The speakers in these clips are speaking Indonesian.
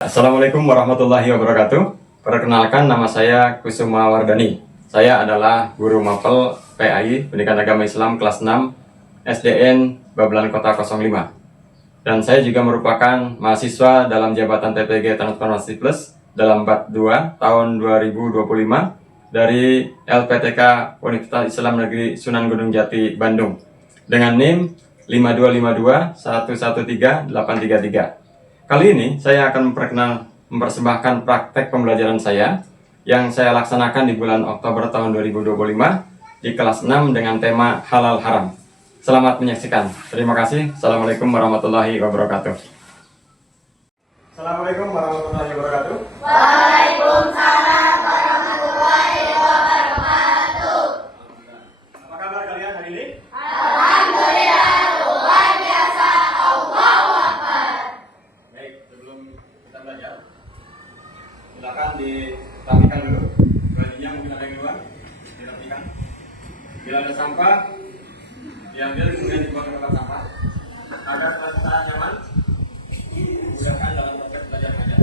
Assalamualaikum warahmatullahi wabarakatuh. Perkenalkan, nama saya Kusuma Wardani. Saya adalah guru mapel PAI Pendidikan Agama Islam kelas 6 SDN Babelan Kota 05. Dan saya juga merupakan mahasiswa dalam jabatan TPG Transformasi Plus dalam BAT 2 tahun 2025 dari LPTK Universitas Islam Negeri Sunan Gunung Jati, Bandung dengan NIM 5252113833. Kali ini saya akan mempersembahkan praktek pembelajaran saya yang saya laksanakan di bulan Oktober tahun 2025 di kelas 6 dengan tema halal haram. Selamat menyaksikan. Terima kasih. Assalamualaikum warahmatullahi wabarakatuh. Assalamualaikum warahmatullahi wabarakatuh. Waalaikumsalam warahmatullahi wabarakatuh. Apa kabar kalian hari ini? Alhamdulillah, luar biasa. Allahu Akbar. Baik, sebelum kita belajar, silakan dirapikan dulu. Bajunya mungkin ada yang keluar, dirapikan. Bila ada sampah, diambil kemudian dibuang ke tempat sampah. Agar kita nyaman, gunakan dalam proses belajar mengajar.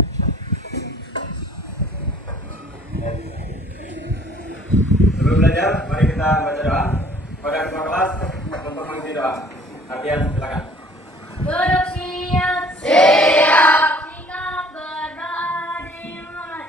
Sebelum belajar, mari kita baca doa. Pada ketua kelas untuk mengisi doa. Artian, silakan. Duduk siap. Siap. Sikap berdoa dimulai.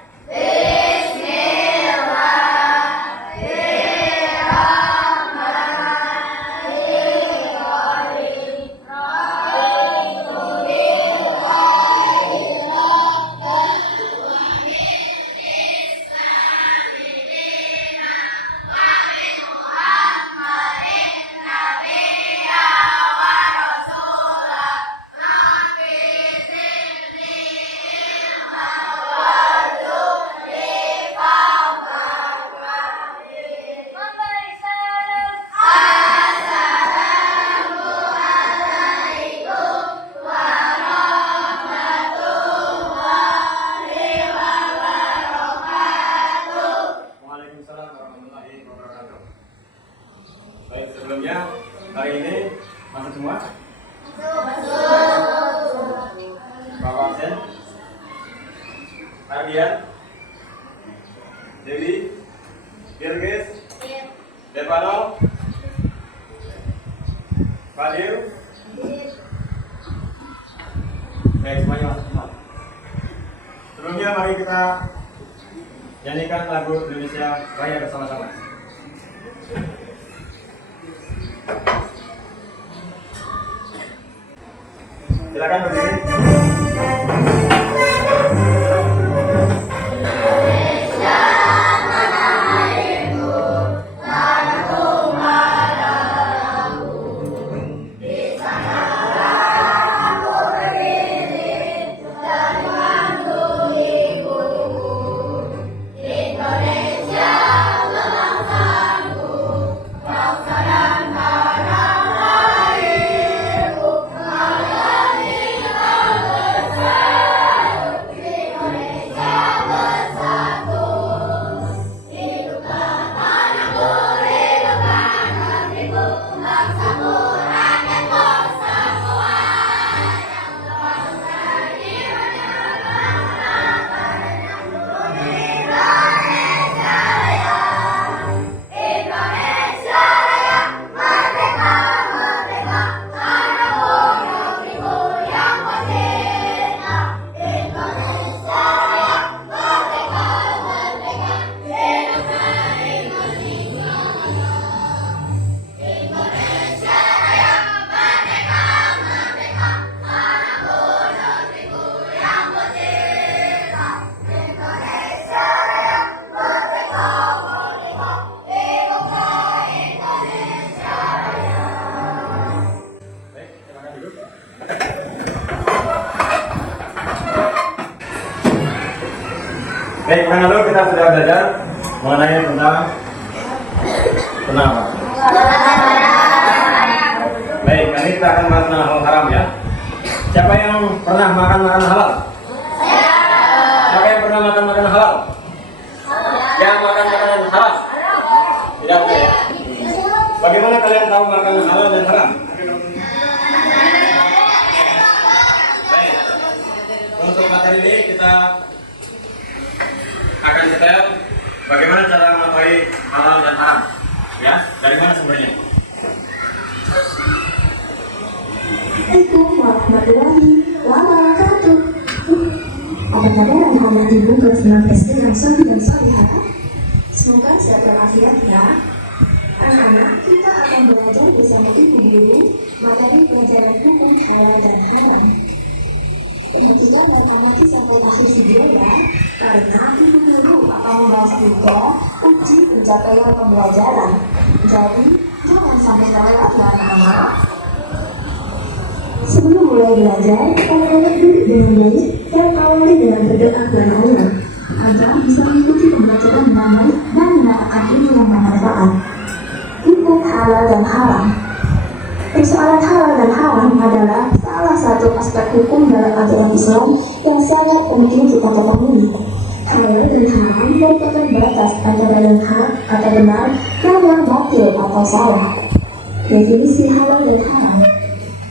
Waalaikumsalam warahmatullahi wabarakatuh. Baik, sebelumnya hari ini masuk semua? Bapak absen? Ardian? Dewi? Girgis? Devano? Fadil? Baik, semuanya masuk semua. Sebelumnya mari kita nyanyikan lagu Indonesia Raya bersama-sama. Silakan berdiri. Baik, yang lalu kita sudah belajar mengenai tentang apa? Baik, kali ini kita akan bahas tentang halal haram ya. Siapa yang pernah makan makanan halal? Siapa yang pernah makan makanan halal? Yang makan makanan haram? Tidak boleh ya. Bagaimana kalian tahu makanan halal dan haram? Baik. Untuk materi kali ini kita akan detail bagaimana cara mengetahui halal dan haram. Ya, dari mana sumbernya? Assalamualaikum warahmatullahi wabarakatuh. Apa kabar anak-anak ibu kelas 6 SD yang solih dan solihah? Semoga sehat walafiat ya. Anak-anak, kita akan belajar bersama ibu guru materi pelajaran hukum halal dan haram. Perhatikan dan amati sampai akhir video ya, karena ibu guru akan membahas juga uji pencapaian pembelajaran. Jadi, jangan sampai terlewat ya anak-anak. Sebelum mulai belajar, anak-anak duduk dengan baik dan awali dengan berdoa kepada Allah agar bisa mengikuti pembelajaran dengan baik dan mendapatkan ilmu yang bermanfaat. Hukum halal dan haram. Persoalan halal dan haram adalah salah satu aspek hukum dalam ajaran Islam yang sangat penting kita ketahui. Halal dan haram merupakan batas antara yang hak atau benar dan yang batil atau salah. Definisi halal dan haram.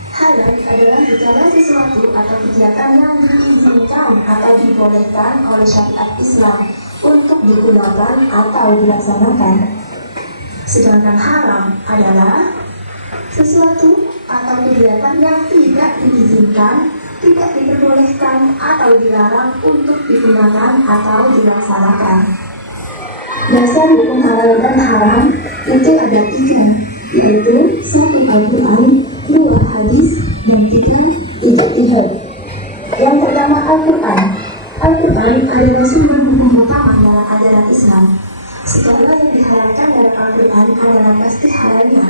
Halal adalah segala sesuatu atau kegiatan yang diizinkan atau dibolehkan oleh syariat Islam untuk digunakan atau dilaksanakan. Sedangkan haram adalah sesuatu atau kegiatan yang tidak diizinkan, tidak diperbolehkan atau dilarang untuk digunakan atau dilaksanakan. Dasar hukum halal dan haram itu ada 3, yaitu 1 Al-Quran, 2 hadis, dan 3 ijtihad. Yang pertama Al-Quran. Al-Quran adalah sumber hukum utama dalam ajaran Islam. Segala yang dihalalkan dalam Al-Quran adalah pasti halalnya,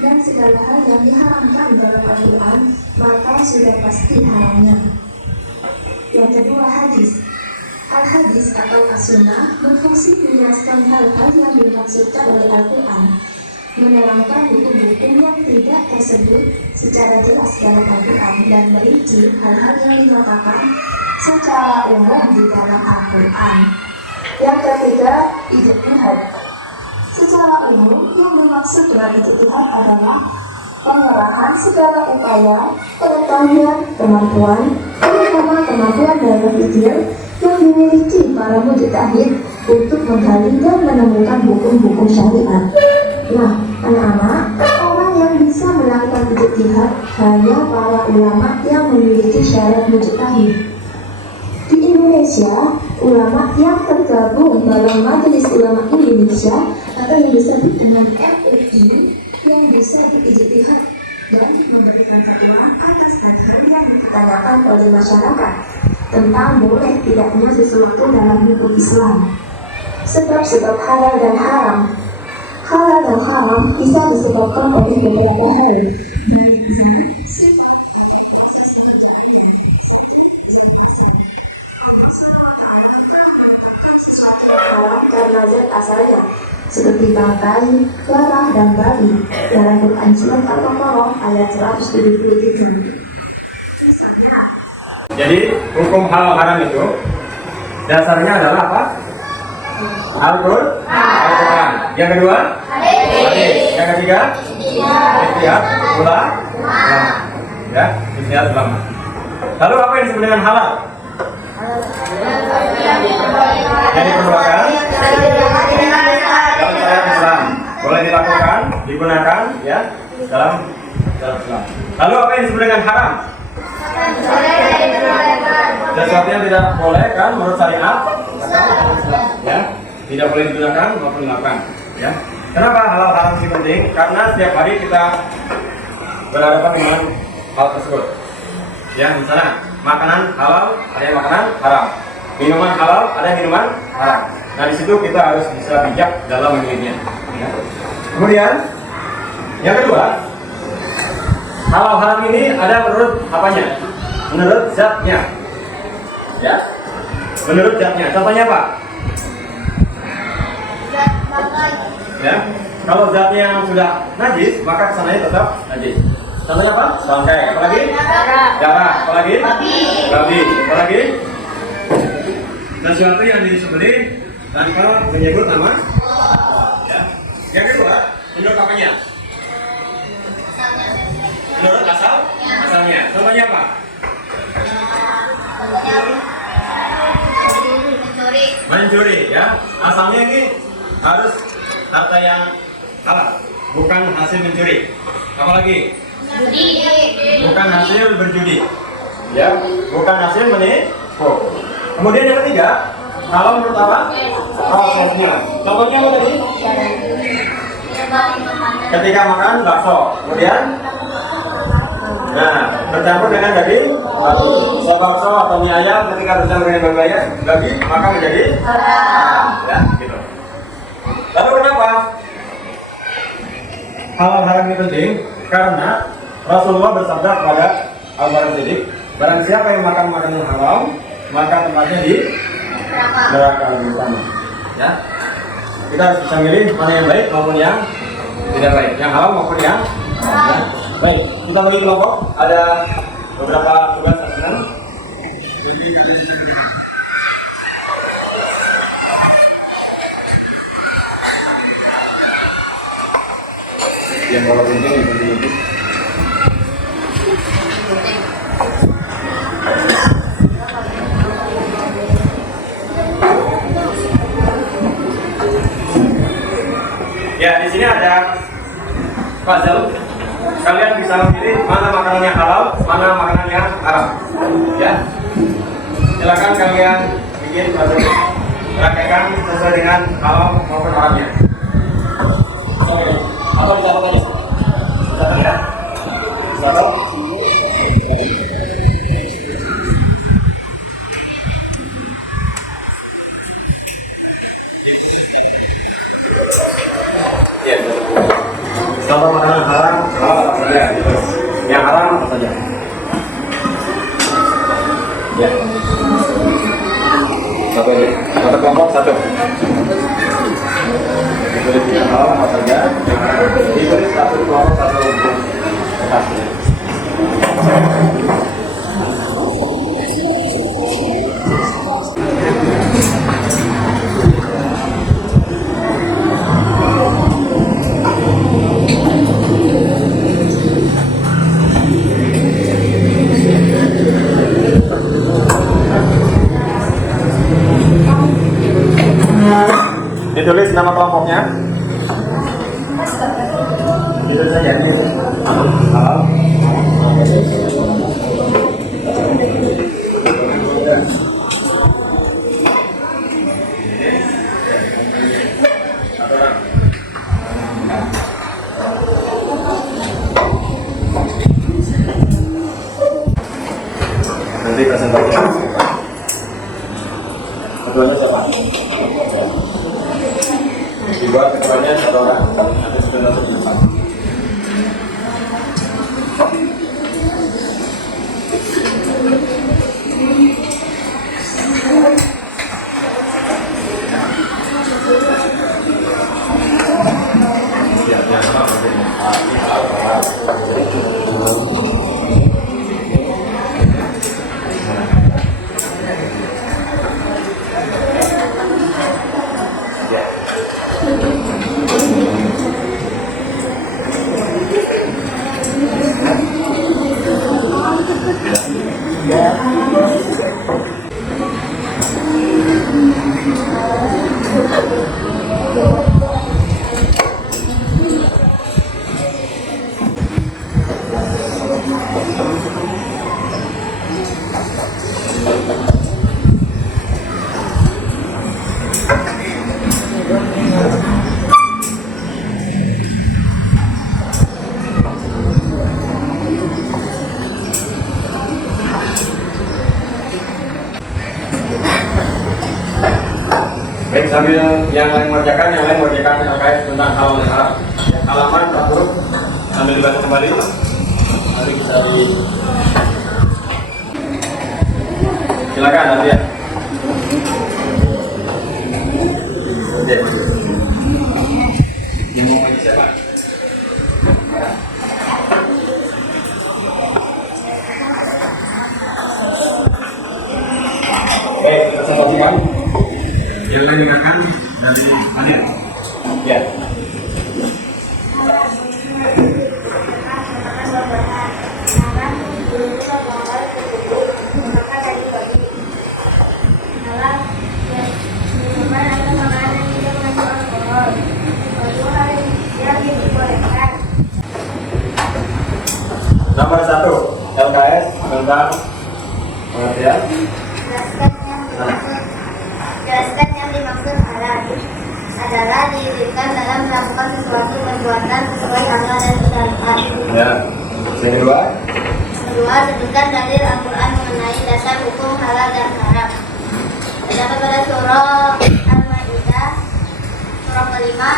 dan segala hal yang diharamkan dalam Al-Quran maka sudah pasti haramnya. Yang kedua hadis. Al-hadis atau as-sunnah berfungsi menjelaskan hal-hal yang dimaksudkan oleh Al-Quran, menerangkan hukum-hukum yang tidak tersebut secara jelas dalam Al-Quran dan merinci hal-hal yang dinyatakan secara umum di dalam Al-Quran. Yang ketiga, ijtihad. Secara umum, yang dimaksud dengan ijtihad adalah pengerahan segala upaya, pengetahuan, kemampuan, terutama kemampuan dalam berpikir yang dimiliki para mujtahid untuk menggali dan menemukan hukum-hukum syariat. Nah, anak-anak, orang yang bisa melakukan ijtihad hanya para ulama yang memiliki syarat mujtahid. Di Indonesia, ulama yang tergabung dalam Majelis Ulama Indonesia atau yang disebut dengan MUI yang bisa berijtihad dan memberikan fatwa atas hal-hal yang ditanyakan oleh masyarakat tentang boleh tidaknya sesuatu dalam hukum Islam. Sebab-sebab halal dan haram. Halal dan haram bisa disebabkan oleh beberapa hal. Baik zat, sifat, atau proses pengerjaannya. Karena zat asalnya seperti bangkai, darah, dan babi dalam Quran Surat Al-Baqarah ayat 173. Misalnya, Jadi hukum halal haram itu dasarnya adalah apa? Al-Quran. Yang kedua, hadis. Yang ketiga, ijtihad ulama. Ya, ijtihad ulama. Lalu apa yang disebut dengan halal? Yang diperbolehkan dalam syariat Islam, boleh dilakukan, digunakan, ya, dalam Islam. Lalu apa yang disebut dengan haram? Sesuatu yang tidak boleh kan menurut syariat, ya, tidak boleh digunakan maupun dilakukan, ya. Kenapa halal haram ini penting? Karena setiap hari kita berhadapan dengan hal tersebut. Ya, misalnya makanan halal, ada yang makanan haram. Minuman halal, ada yang minuman haram. Nah, di situ kita harus bisa bijak dalam memilihnya. Ya. Kemudian, yang kedua, halal haram ini ada menurut apanya? Menurut zatnya. Ya, menurut zatnya. Contohnya apa? Ya, kalau zatnya sudah najis, maka kesananya tetap najis. Contohnya apa? Bangkai. Apalagi? Darah. Apalagi? Babi. Apalagi? Sesuatu yang disembelih tanpa menyebut nama. Ya. Yang kedua, menurut apanya? Menurut asalnya. Contohnya apa? mencuri ya. Asalnya ini harus harta yang halal, bukan hasil mencuri. Apalagi Judi. bukan hasil berjudi, ya, bukan hasil menipu. Kemudian yang ketiga, kalau menurut apa? Prosesnya. Contohnya apa tadi? Ketika makan bakso, kemudian bercampur dengan daging bakso atau mie ayam, ketika bercampur dengan daging maka menjadi haram, ya, gitu. Lalu kenapa halal haram ini penting? Karena Rasulullah bersabda kepada Abu Bakar Siddiq, barang siapa yang makan makanan yang haram, maka tempatnya di neraka lebih utama. Ya, kita harus bisa milih mana yang baik maupun yang tidak baik, yang halal maupun yang haram. Baik, kita bagi kelompok. Ada beberapa tugas asesmen. Yang kalau penting itu. Ya, di sini ada puzzle. Kalian bisa memilih mana makanan yang halal, mana makanan yang haram. Ya, silakan kalian bikin puzzle. Praktekkan sesuai dengan halal maupun haramnya. Oke, apa dicatat tadi? Dicatat ya? Dicatat. Contoh makanan haram, halal apa saja gitu. Yang haram apa saja? Ya. Satu ini, satu kelompok satu. Ditulis yang halal apa saja, yang haram. Ditulis satu kelompok satu kertas. Ditulis nama kelompoknya. Ditulis saja. Halal. Nanti presentasinya. Ketuanya siapa? Dibuat ketuanya satu orang, nanti sudah langsung di depan. Baik, sambil yang lain mengerjakan terkait tentang halal dan haram. Halaman 40 sambil dibaca kembali. Nanti bisa silakan nanti ya. Yang mau ngaji siapa? Baik, kita saksikan. Yang lain dengarkan dari panel. Ya. Ya. Jelaskan yang dimaksud halal adalah diizinkan dalam melakukan sesuatu perbuatan sesuai akal dan syariat. Ya. Yang kedua. Kedua, sebutkan dalil Al-Quran mengenai dasar hukum halal dan haram. Terdapat pada surah Al-Maidah, surah kelima,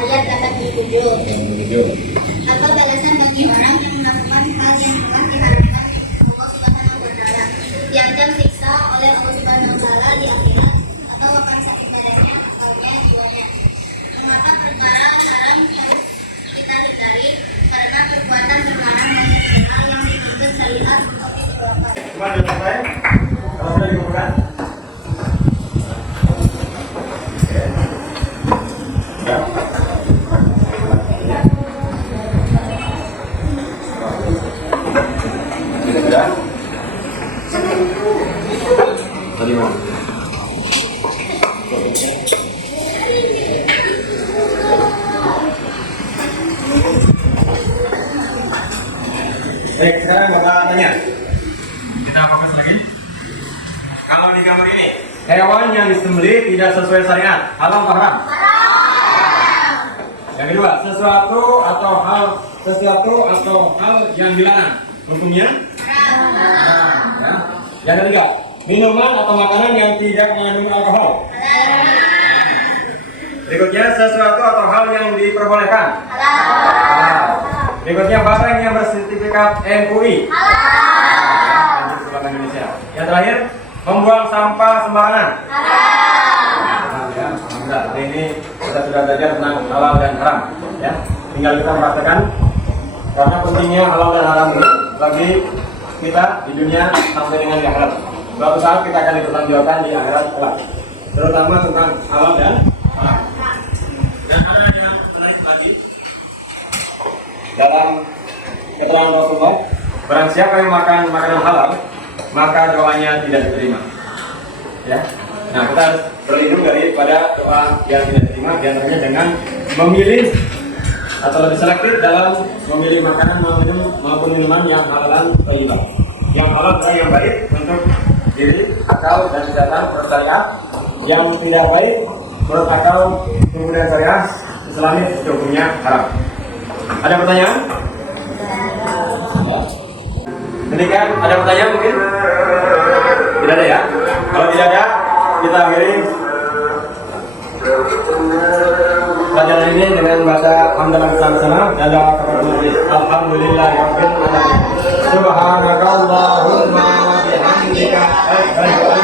ayat 87. Apa balasan bagi orang yang melakukan hal yang telah diharamkan Allah Subhanahu wa Ta'ala, diancam siksa oleh Allah Subhanahu wa Ta'ala di akhirat atau akan sakit badannya, akalnya, jiwanya. Mengapa perkara haram harus kita hindari? Karena perbuatan terlarang banyak hal yang dituntut syariat untuk diperbuat. Cuma sudah sampai? Kalau sudah dikumpulkan? Ya. Ini sudah? Tadi mau? Sekarang Bapak tanya. Kita fokus lagi. Kalau di gambar ini, hewan yang disembelih tidak sesuai syariat, halal atau haram? Yang kedua, sesuatu atau hal yang dilarang, hukumnya haram. Ya. Yang ketiga, minuman atau makanan yang tidak mengandung alkohol. Berikutnya, sesuatu atau hal yang diperbolehkan. Halal. Berikutnya, barang yang bersertifikat MUI. Indonesia. Yang terakhir, membuang sampah sembarangan. Ya, alhamdulillah. Hari ini kita sudah belajar tentang halal dan haram. Ya, tinggal kita merasakan karena pentingnya halal dan haram ini bagi kita di dunia sampai dengan di akhirat. Suatu saat kita akan dipertanggungjawabkan di akhirat kelak, terutama tentang halal dan haram. Dan ada yang menarik lagi dalam keterangan Rasulullah, barang siapa yang makan makanan halal, maka doanya tidak diterima. Ya. Nah, kita harus berlindung daripada doa yang tidak diterima, diantaranya dengan memilih atau lebih selektif dalam memilih makanan maupun minuman yang halal thayyibah. Yang halal adalah yang baik untuk diri, akal dan kesehatan menurut syariat. Yang tidak baik menurut akal tubuh dan syariat, Islamnya hukumnya haram. Ada pertanyaan? Demikian, ada pertanyaan mungkin? Tidak ada ya? Kalau tidak ada, kita akhiri pelajaran ini dengan bahasa hamdalah bersama-sama dan doa kepada Allah. Alhamdulillahirabbil alamin. Subhanakallahumma wa bihamdika asyhadu